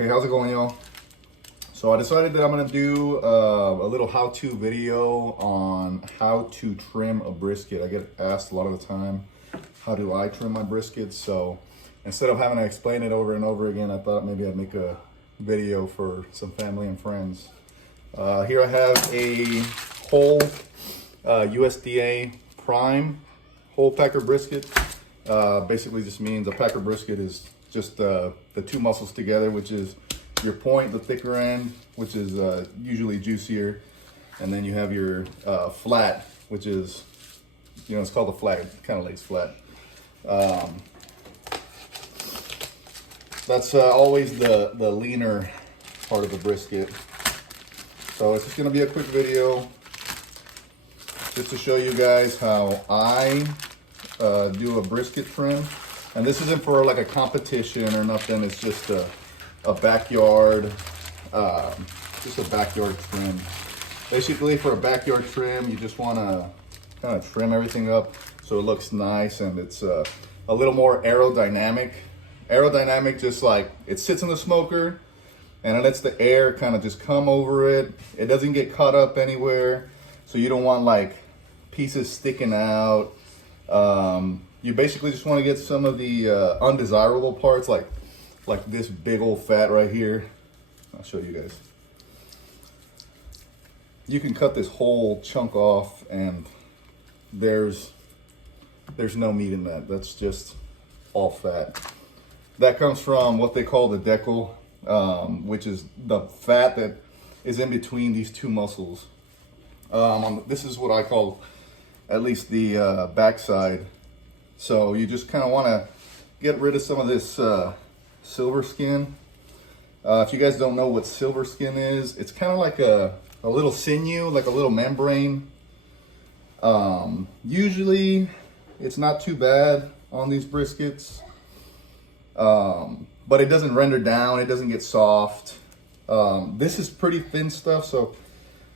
Okay, how's it going, y'all? So I decided that I'm gonna do a little how-to video on how to trim a brisket. I get asked a lot of the time, how do I trim my briskets? So instead of having to explain it over and over again, I thought maybe I'd make a video for some family and friends. Here I have a whole USDA prime whole packer brisket. Basically just means a packer brisket is just the two muscles together, which is your point, the thicker end, which is usually juicier, and then you have your flat, which is, you know, it's called a flat, it kind of lays flat. That's always the leaner part of the brisket. So it's just gonna be a quick video just to show you guys how I do a brisket trim. And this isn't for like a competition or nothing, it's just a backyard, just a backyard trim. Basically for a backyard trim, you just wanna kind of trim everything up so it looks nice and it's a little more aerodynamic. Aerodynamic, just like it sits in the smoker and it lets the air kind of just come over it. It doesn't get caught up anywhere. So you don't want like pieces sticking out. You basically just want to get some of the undesirable parts, like this big old fat right here. I'll show you guys. You can cut this whole chunk off and there's no meat in that. That's just all fat. That comes from what they call the decal, which is the fat that is in between these two muscles. This is what I call at least the backside. So you just kind of want to get rid of some of this silver skin. If you guys don't know what silver skin is, it's kind of like a little sinew, like a little membrane. Usually it's not too bad on these briskets, but it doesn't render down, it doesn't get soft. This is pretty thin stuff, so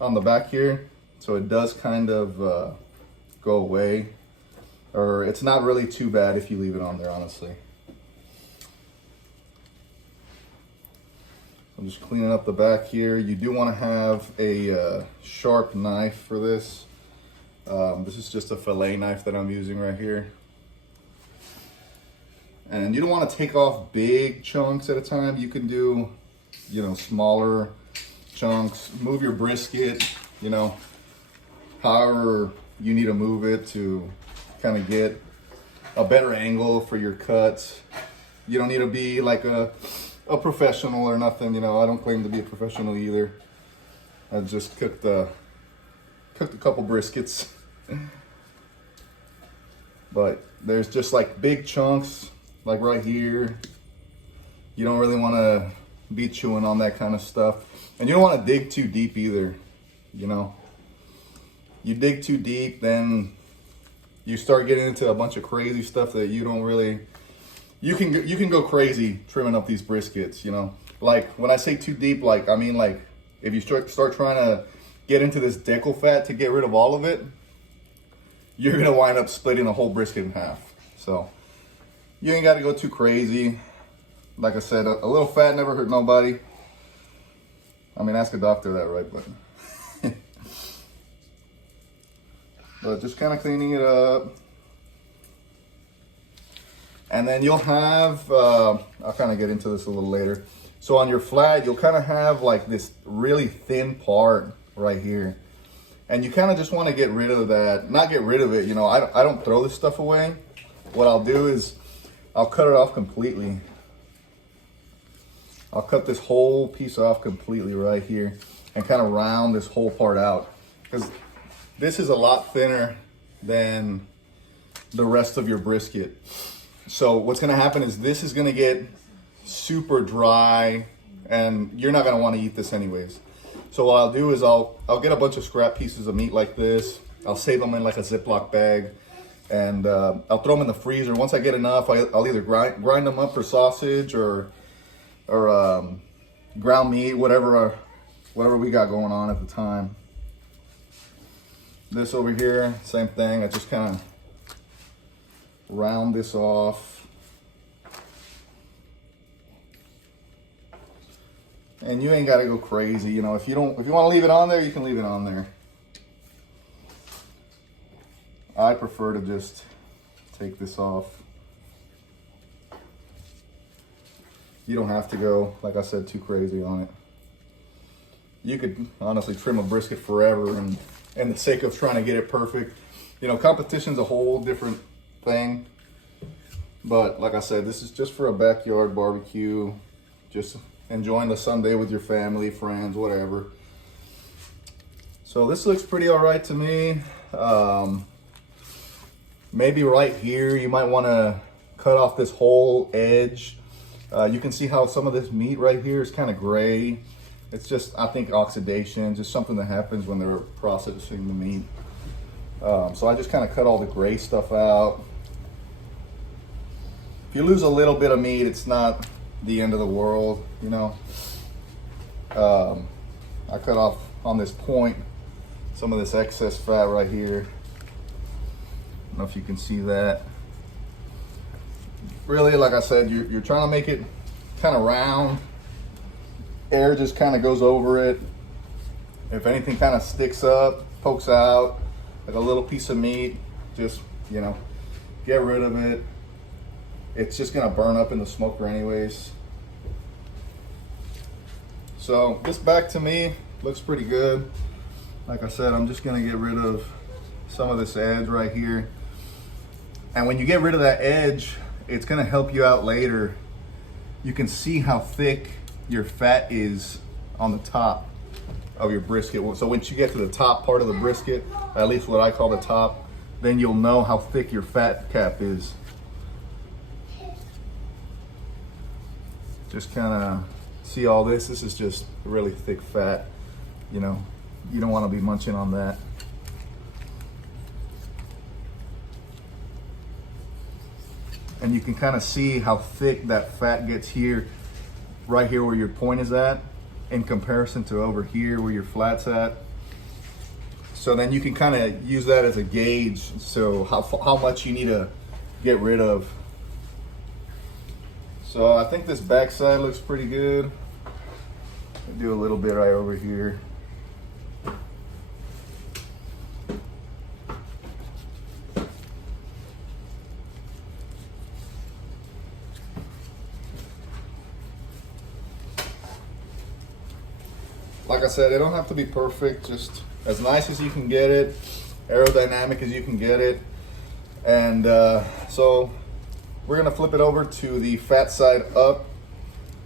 on the back here, so it does kind of go away. Or it's not really too bad if you leave it on there, honestly. I'm just cleaning up the back here. You do want to have a sharp knife for this. This is just a fillet knife that I'm using right here. And you don't want to take off big chunks at a time. You can do, you know, smaller chunks. Move your brisket, you know, however you need to move it to kind of get a better angle for your cuts. You don't need to be like a professional or nothing, you know. I don't claim to be a professional either. I just cooked a couple briskets. But there's just like big chunks, like right here. You don't really want to be chewing on that kind of stuff. And you don't want to dig too deep either, you know. You dig too deep, then you start getting into a bunch of crazy stuff that you don't really, you can go crazy trimming up these briskets, you know. Like when I say too deep, like I mean like if you start trying to get into this decal fat to get rid of all of it, you're gonna wind up splitting the whole brisket in half. So you ain't gotta go too crazy. Like I said, a little fat never hurt nobody. I mean, ask a doctor that, right? But just kind of cleaning it up. And then you'll have, I'll kind of get into this a little later. So on your flat, you'll kind of have like this really thin part right here. And you kind of just want to get rid of that, not get rid of it, you know, I don't throw this stuff away. What I'll do is I'll cut it off completely. I'll cut this whole piece off completely right here and kind of round this whole part out. Because this is a lot thinner than the rest of your brisket. So what's gonna happen is this is gonna get super dry and you're not gonna wanna eat this anyways. So what I'll do is I'll get a bunch of scrap pieces of meat like this. I'll save them in like a Ziploc bag and I'll throw them in the freezer. Once I get enough, I'll either grind them up for sausage or ground meat, whatever we got going on at the time. This over here, same thing. I just kind of round this off. And you ain't got to go crazy. You know, if you want to leave it on there, you can leave it on there. I prefer to just take this off. You don't have to go, like I said, too crazy on it. You could honestly trim a brisket forever, and the sake of trying to get it perfect. You know, competition's a whole different thing. But like I said, this is just for a backyard barbecue. Just enjoying the Sunday with your family, friends, whatever. So this looks pretty all right to me. Maybe right here, you might want to cut off this whole edge. You can see how some of this meat right here is kind of gray. It's just, I think, oxidation, just something that happens when they're processing the meat. So I just kind of cut all the gray stuff out. If you lose a little bit of meat, it's not the end of the world, you know. I cut off on this point some of this excess fat right here. I don't know if you can see that. Really, like I said, you're trying to make it kind of round. Air just kind of goes over it. If anything kind of sticks up, pokes out, like a little piece of meat, just, you know, get rid of it. It's just gonna burn up in the smoker anyways. So this back to me looks pretty good. Like I said, I'm just gonna get rid of some of this edge right here. And when you get rid of that edge, it's gonna help you out later. You can see how thick your fat is on the top of your brisket. So once you get to the top part of the brisket, at least what I call the top, then you'll know how thick your fat cap is. Just kind of see all this. This is just really thick fat. You know, you don't want to be munching on that. And you can kind of see how thick that fat gets here, right here where your point is at, in comparison to over here where your flat's at. So then you can kind of use that as a gauge, so how much you need to get rid of. So I think this backside looks pretty good. I'll do a little bit right over here. Like I said, it don't have to be perfect, just as nice as you can get it, aerodynamic as you can get it. And so we're gonna flip it over to the fat side up.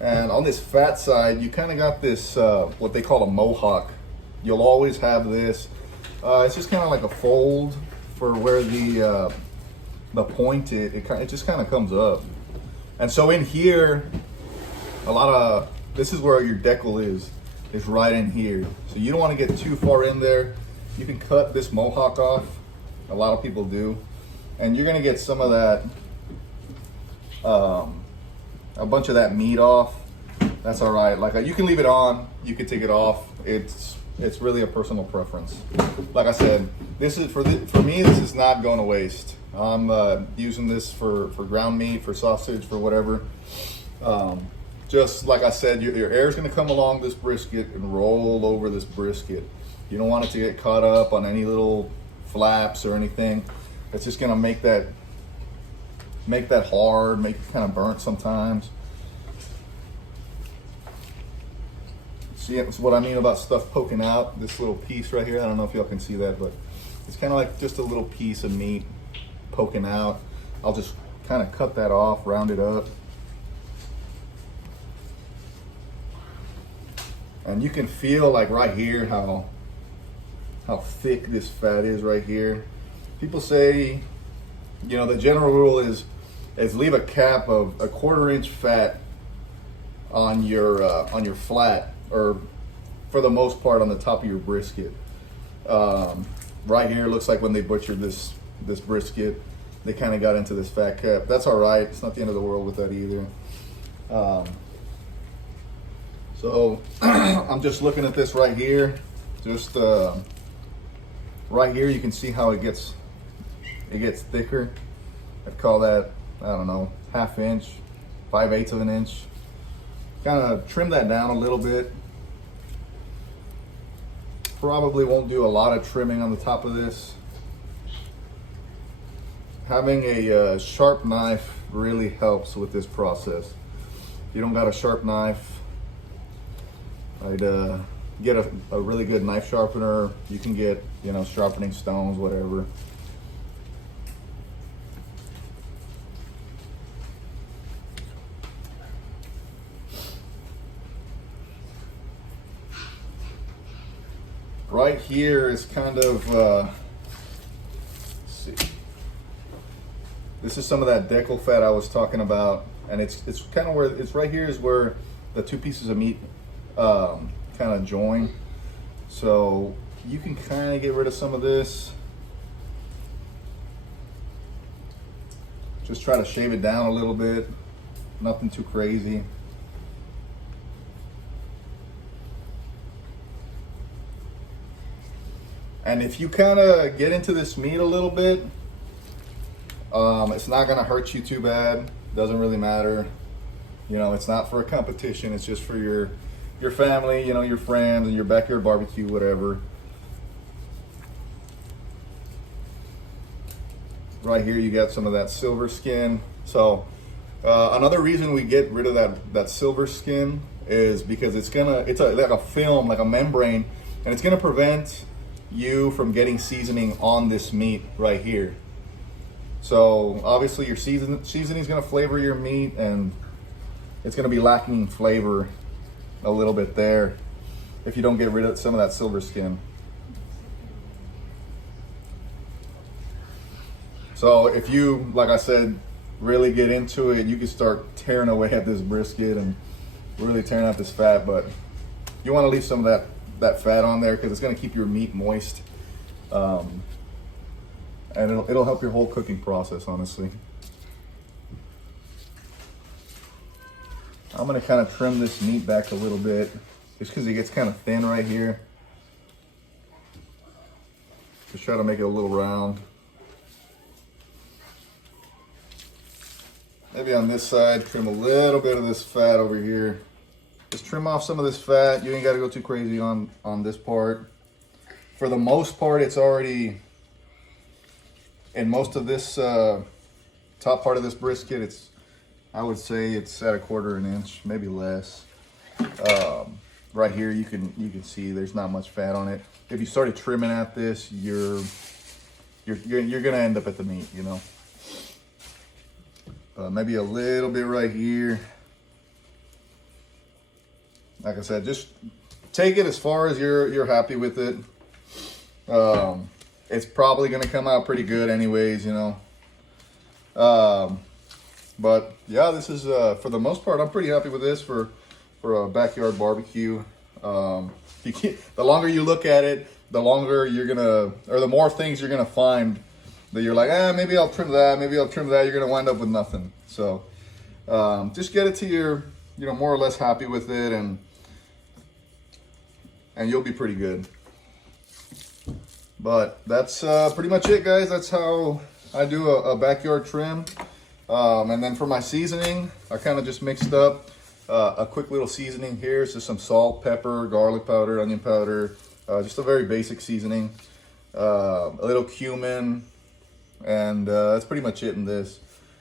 And on this fat side, you kind of got this, what they call a mohawk. You'll always have this. It's just kind of like a fold for where the point it just kind of comes up. And so in here, this is where your decal is right in here. So you don't want to get too far in there. You can cut this mohawk off. A lot of people do. And you're gonna get some of that, a bunch of that meat off. That's all right. Like, you can leave it on, you can take it off. It's really a personal preference. Like I said, this is for me, this is not going to waste. I'm using this for ground meat, for sausage, for whatever. Just like I said, your air is going to come along this brisket and roll over this brisket. You don't want it to get caught up on any little flaps or anything. It's just going to make that hard, make it kind of burnt sometimes. See, it's what I mean about stuff poking out. This little piece right here, I don't know if y'all can see that, but it's kind of like just a little piece of meat poking out. I'll just kind of cut that off, round it up. And you can feel, like, right here how thick this fat is right here. People say, you know, the general rule is leave a cap of 1/4 inch fat on your flat, or for the most part on the top of your brisket. Right here, looks like when they butchered this brisket, they kind of got into this fat cap. That's all right. It's not the end of the world with that either. So I'm just looking at this right here. Just right here, you can see how it gets thicker. I'd call that, I don't know, 1/2 inch, 5/8 of an inch. kind of trim that down a little bit. Probably won't do a lot of trimming on the top of this. Having a sharp knife really helps with this process. If you don't got a sharp knife, I'd get a really good knife sharpener. You can get, you know, sharpening stones, whatever. Right here is kind of, let's see. This is some of that decal fat I was talking about, and it's kind of where, it's right here is where the two pieces of meat kind of join. So you can kind of get rid of some of this. Just try to shave it down a little bit, nothing too crazy. And if you kind of get into this meat a little bit, it's not gonna hurt you too bad. Doesn't really matter. You know, it's not for a competition. It's just for your family, you know, your friends and your backyard barbecue, whatever. Right here, you got some of that silver skin. So another reason we get rid of that silver skin is because it's like a film, like a membrane, and it's gonna prevent you from getting seasoning on this meat right here. So obviously your seasoning is going to flavor your meat, and it's going to be lacking flavor a little bit there if you don't get rid of some of that silver skin. So if you, like I said, really get into it, you can start tearing away at this brisket and really tearing out this fat, but you want to leave some of that fat on there because it's going to keep your meat moist, and it'll help your whole cooking process, honestly. I'm going to kind of trim this meat back a little bit just because it gets kind of thin right here. Just try to make it a little round. Maybe on this side, trim a little bit of this fat over here. Just trim off some of this fat. You ain't got to go too crazy on this part. For the most part, it's already, in most of this top part of this brisket, I would say it's at 1/4 inch, maybe less. Right here, you can see there's not much fat on it. If you started trimming at this, you're gonna end up at the meat, you know. Maybe a little bit right here. Like I said, just take it as far as you're happy with it. It's probably gonna come out pretty good anyways, you know. But yeah, this is for the most part, I'm pretty happy with this for a backyard barbecue. The longer you look at it, the longer you're gonna, or the more things you're gonna find that you're like, maybe I'll trim that, maybe I'll trim that. You're gonna wind up with nothing. So just get it to your, you know, more or less happy with it, and you'll be pretty good. But that's pretty much it, guys. That's how I do a backyard trim. And then for my seasoning, I kind of just mixed up a quick little seasoning here. It's just some salt, pepper, garlic powder, onion powder, just a very basic seasoning. A little cumin, and that's pretty much it in this.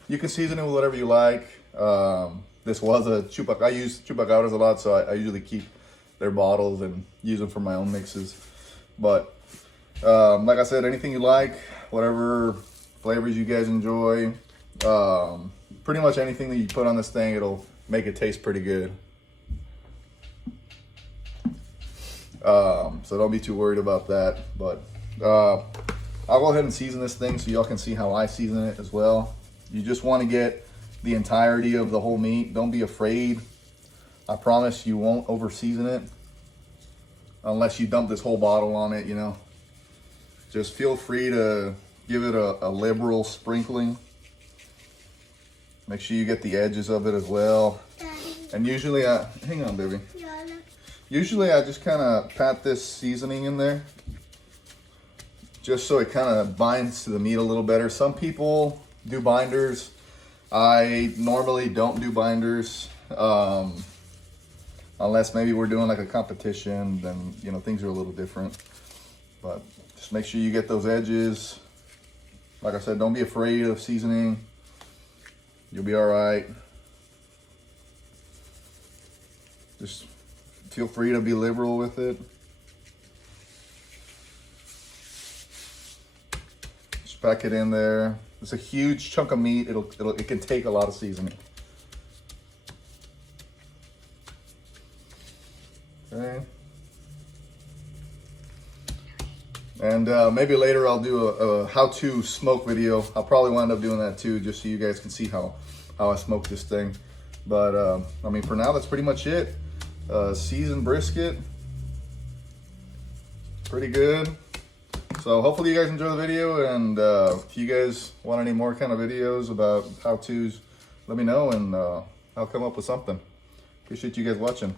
You can season it with whatever you like. This was I use chupacabras a lot, so I usually keep their bottles and use them for my own mixes. But like I said, anything you like, whatever flavors you guys enjoy, pretty much anything that you put on this thing, it'll make it taste pretty good. So don't be too worried about that. But I'll go ahead and season this thing so y'all can see how I season it as well. You just want to get the entirety of the whole meat. Don't be afraid. I promise you won't over season it unless you dump this whole bottle on it, you know. Just feel free to give it a liberal sprinkling. Make sure you get the edges of it as well. And usually hang on, baby. Usually I just kind of pat this seasoning in there just so it kind of binds to the meat a little better. Some people do binders. I normally don't do binders. Unless maybe we're doing like a competition, then, you know, things are a little different. But just make sure you get those edges. Like I said, don't be afraid of seasoning. You'll be all right. Just feel free to be liberal with it. Just pack it in there. It's a huge chunk of meat. It can take a lot of seasoning. Okay. And maybe later I'll do a how-to smoke video. I'll probably wind up doing that too, just so you guys can see how I smoke this thing. But I mean, for now, that's pretty much it. Seasoned brisket, pretty good. So hopefully you guys enjoy the video, and if you guys want any more kind of videos about how-tos, let me know, and I'll come up with something. Appreciate you guys watching.